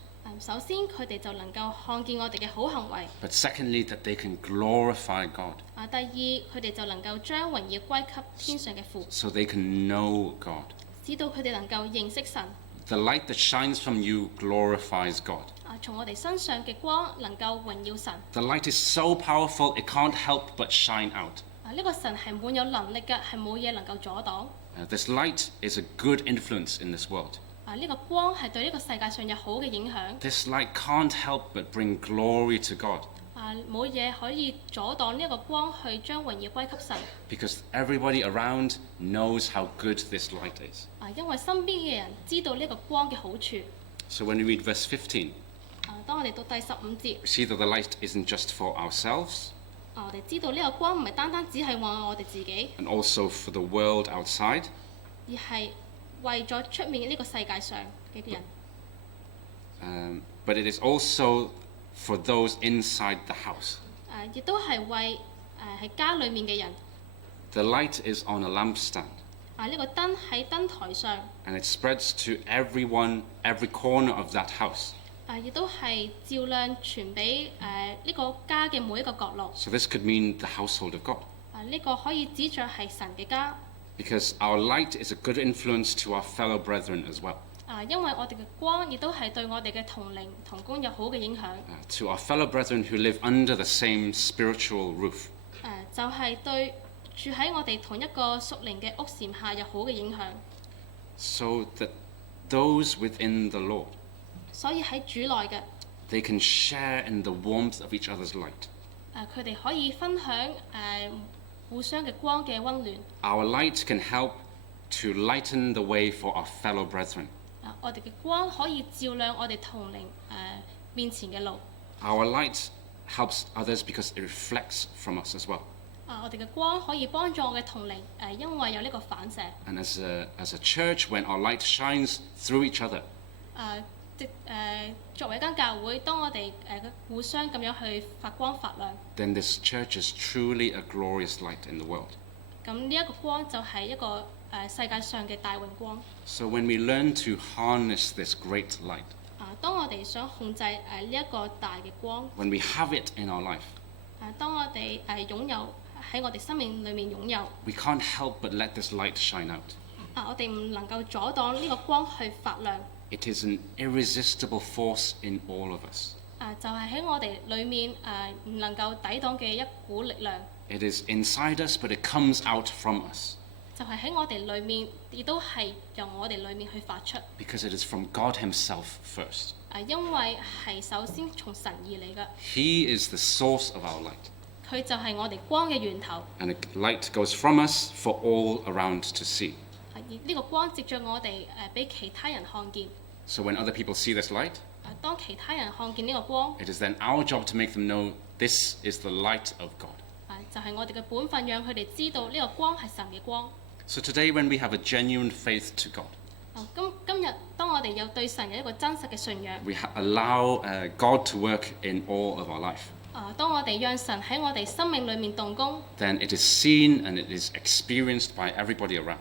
首先佢哋就能夠看見我哋嘅好行為。 But secondly that they can glorify God. 第二佢哋就能夠將榮耀歸給天上嘅父。 So they can know God. 使到佢哋能夠認識神。 The light that shines from you glorifies God. 從我哋身上嘅光能夠榮耀神。 The light is so powerful it can't help but shine out. 呢個神係滿有能力嘅，係冇嘢能夠阻擋。This light is a good influence in this world. 呢個光係對呢個世界上有好嘅影響。 This light can't help but bring glory to God. 冇嘢可以阻擋呢個光去將榮耀歸給神。 Because everybody around knows how good this light is. 因為身邊嘅人知道呢個光嘅好處。 So when we read verse 15, 當我哋讀第15節， we see that the light isn't just for ourselves. 我哋知道呢個光唔係單單只係為我哋自己， And also for the world outside. 而係為咗出面呢個世界上嘅人。But it is also for those inside the house. 亦都係為喺家裏面嘅人。 The light is on a lampstand. 呢個燈喺燈台上。 And it spreads to everyone, every corner of that house. 亦都係照亮傳俾呢個家嘅每一個角落。 So this could mean the household of God. 呢個可以指著係神嘅家。 Because our light is a good influence to our fellow brethren as well. 因為我哋嘅光亦都係對我哋嘅同靈同工有好嘅影響。To our fellow brethren who live under the same spiritual roof. 就係對住喺我哋同一個屬靈嘅屋檐下有好嘅影響。 So that those within the Lord. 所以喺主內嘅 They can share in the warmth of each other's light. 佢哋可以分享互相嘅光嘅溫暖。 Our light can help to lighten the way for our fellow brethren. 我哋嘅光可以照亮我哋同靈面前嘅路。 Our light helps others because it reflects from us as well. 我哋嘅光可以幫助我嘅同靈因為有呢個反射。And as a church, when our light shines through each other, 作為一間教會，當我哋互相咁樣去發光發亮， then this church is truly a glorious light in the world. 咁呢一個光就係一個世界上嘅大榮光。So when we learn to harness this great light, 當我哋想控制呢一個大嘅光， when we have it in our life, 當我哋擁有喺我哋生命裏面擁有， we can't help but let this light shine out. 我哋唔能夠阻擋呢個光去發亮。 It is an irresistible force in all of us. 就係喺我哋裏面唔能夠抵擋嘅一股力量。 It is inside us, but it comes out from us. 就係喺我哋裏面，亦都係由我哋裏面去發出。 Because it is from God Himself first. 因為係首先從神而嚟嘅， He is the source of our light. 佢就係我哋光嘅源頭。 And the light goes from us for all around to see. 而呢個光藉着我哋俾其他人看見。 So when other people see this light, 當其他人看見呢個光， it is then our job to make them know this is the light of God. 就係我哋嘅本分，讓佢哋知道呢個光係神嘅光。 So today when we have a genuine faith to God, 今日當我哋有對神有一個真實嘅信仰， we allow God to work in all of our life, 當我哋讓神喺我哋生命裏面動工， then it is seen and it is experienced by everybody around.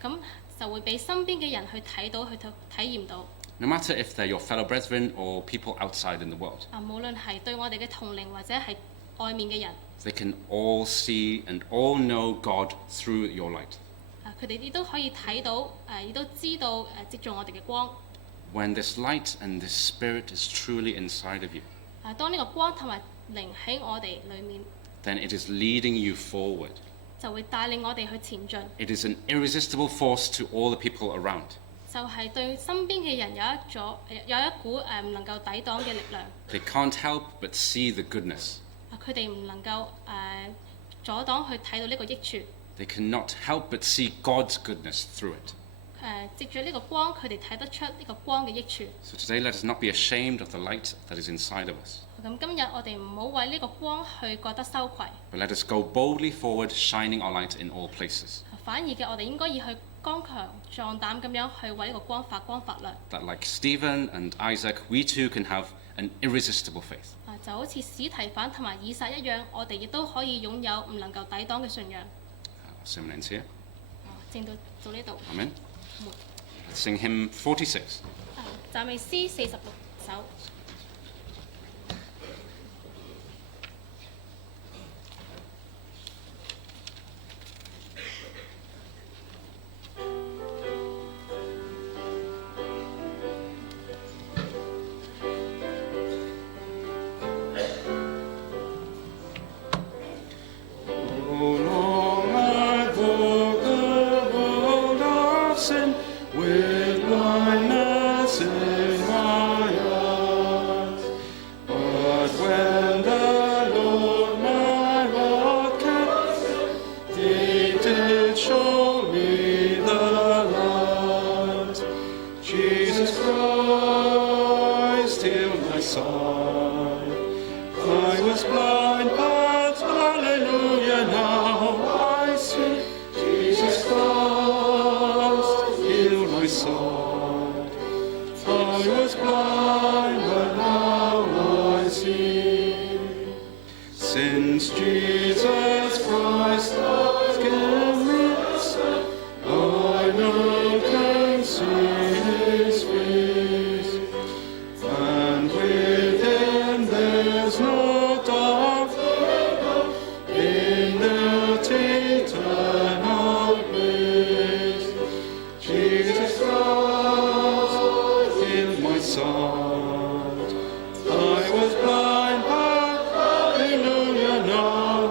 咁就會俾身邊嘅人去睇到，去體驗到。 No matter if they're your fellow brethren or people outside in the world, 無論係對我哋嘅同齡或者係外面嘅人， they can all see and all know God through your light. 佢哋亦都可以睇到，亦都知道藉住我哋嘅光。 When this light and this spirit is truly inside of you, 當呢個光同埋靈喺我哋裏面， then it is leading you forward. 就會帶領我哋去前進。 It is an irresistible force to all the people around. 就係對身邊嘅人有一股唔能夠抵擋嘅力量。 They can't help but see the goodness. 佢哋唔能夠阻擋去睇到呢個益處。 They cannot help but see God's goodness through it. 藉住呢個光，佢哋睇得出呢個光嘅益處。 So today let us not be ashamed of the light that is inside of us, 咁今日我哋唔好為呢個光去覺得羞愧， but let us go boldly forward, shining our light in all places. 反而嘅我哋應該要去剛強壯膽咁樣去為呢個光發光發亮。 That like Stephen and Isaac, we too can have an irresistible faith. 就好似史提反同埋以撒一樣，我哋亦都可以擁有唔能夠抵擋嘅信仰。Sermon ends here. 正到呢度。 Amen. Let's sing hymn 46. 讚美詩46首。Since Jesus Christ has given me sight, I now can see His face, and with Him there's no dark in that eternal place. Jesus Christ healed my sight. I was blind, but hallelujah, now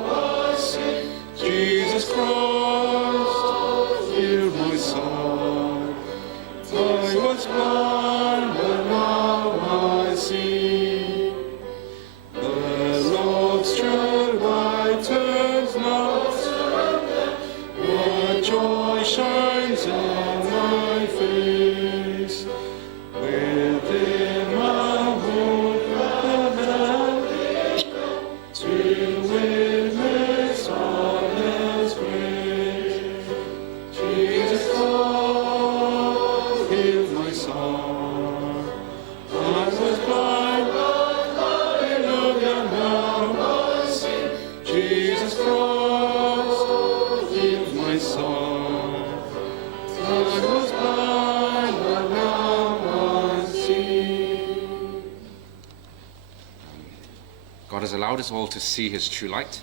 God has allowed us all to see his true light.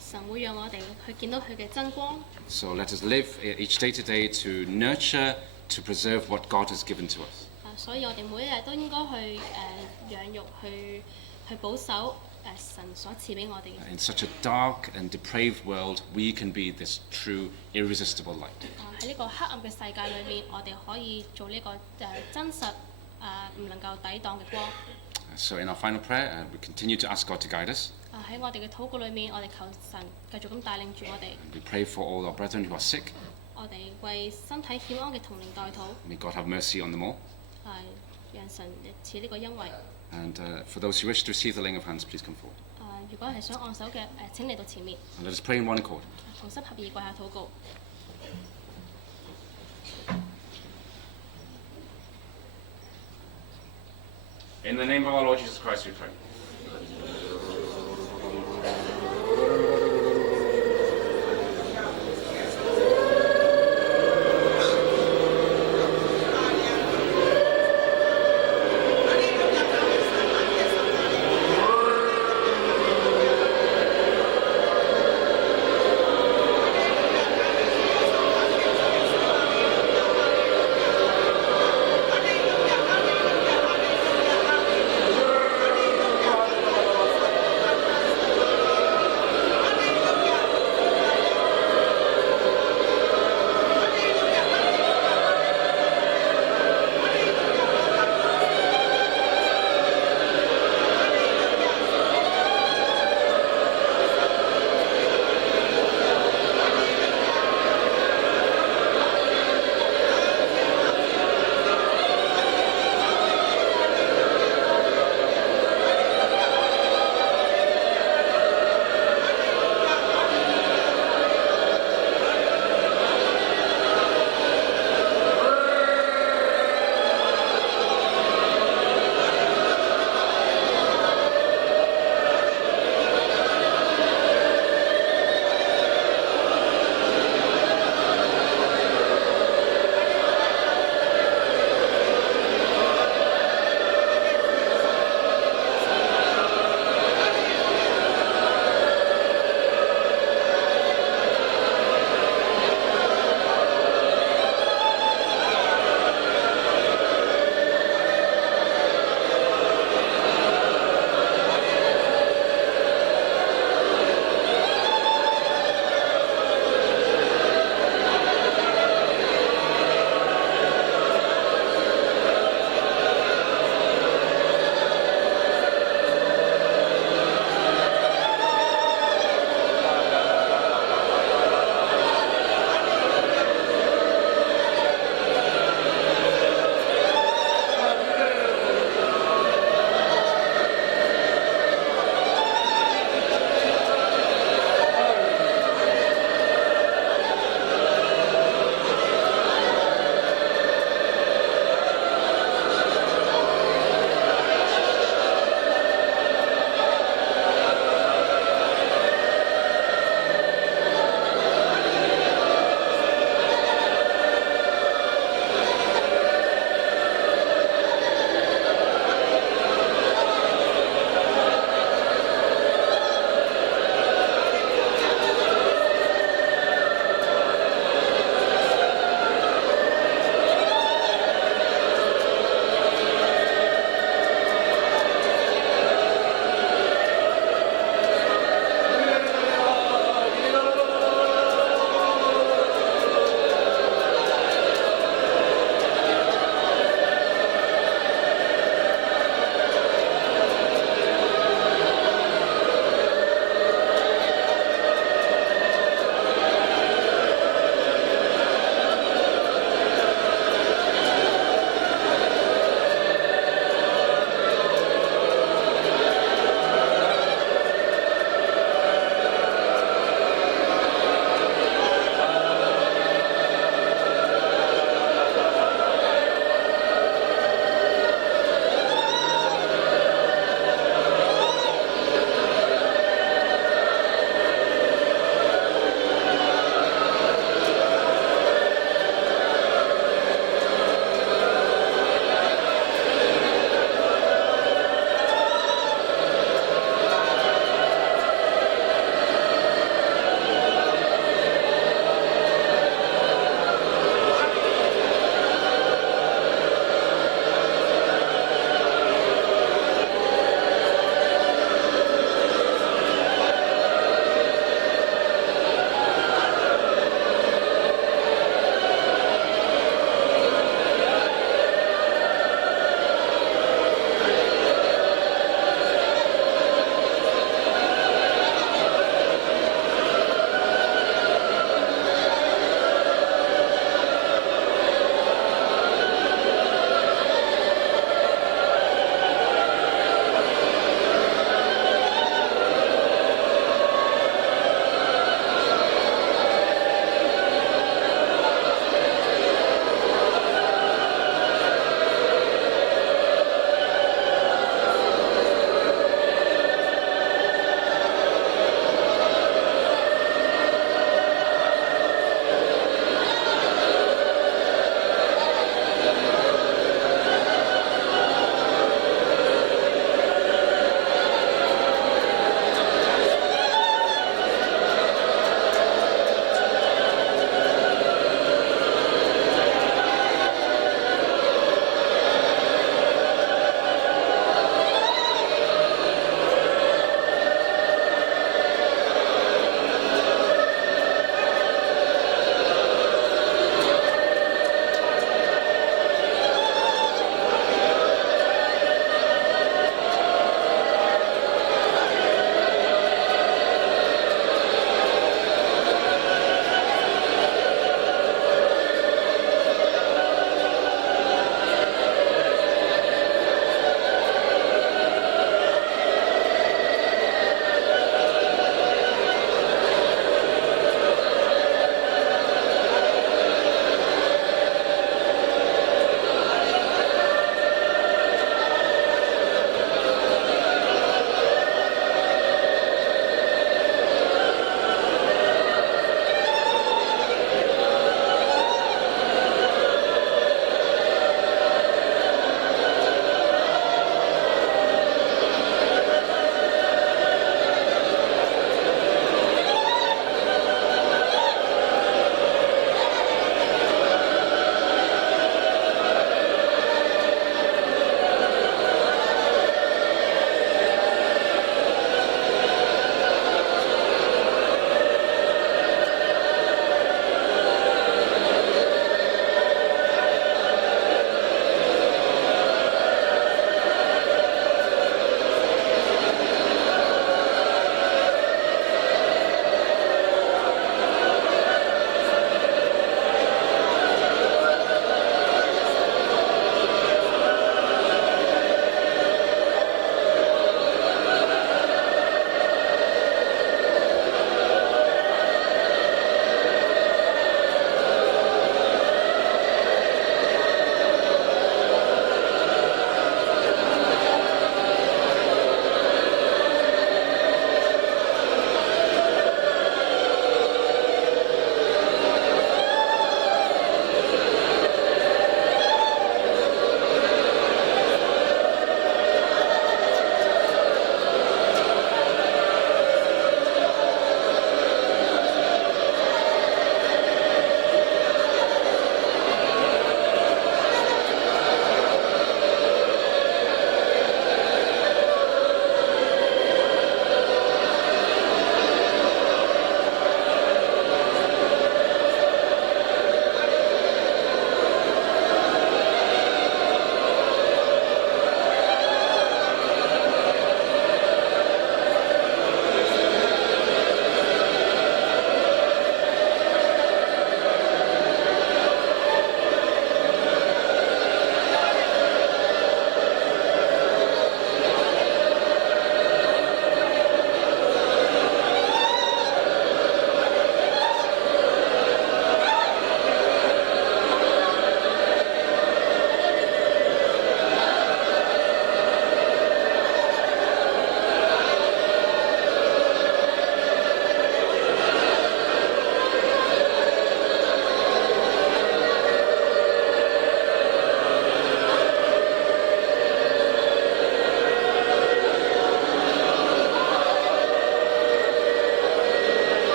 神會讓我哋去見到佢嘅真光。So let us live each day today to nurture, to preserve what God has given to us. 所以我哋每一日都應該去養育、去保守神所賜俾我哋嘅。In such a dark and depraved world, we can be this true, irresistible light. 喺呢個黑暗嘅世界裏面，我哋可以做呢個真實唔能夠抵擋嘅光。So in our final prayer, we continue to ask God to guide us. 喺我哋嘅禱告裏面，我哋求神繼續咁帶領住我哋。We pray for all our brethren who are sick. 我哋為身體欠安嘅同靈代禱。May God have mercy on them all. 讓神賜呢個恩惠。And for those who wish to receive the laying of hands, please come forward. 如果係想按手嘅請嚟到前面。And let us pray in one accord. 同心合意跪下禱告。In the name of our Lord Jesus Christ, we pray.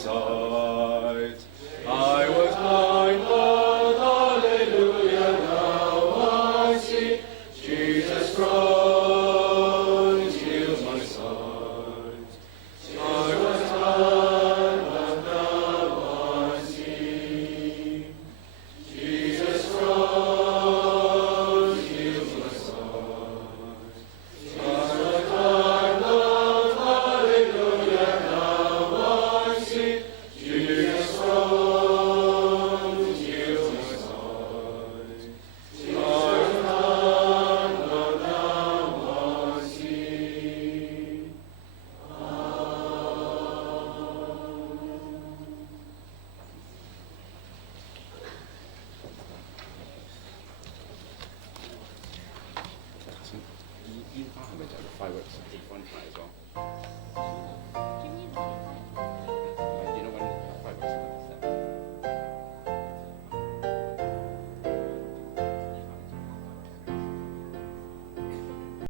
sight. I was blind.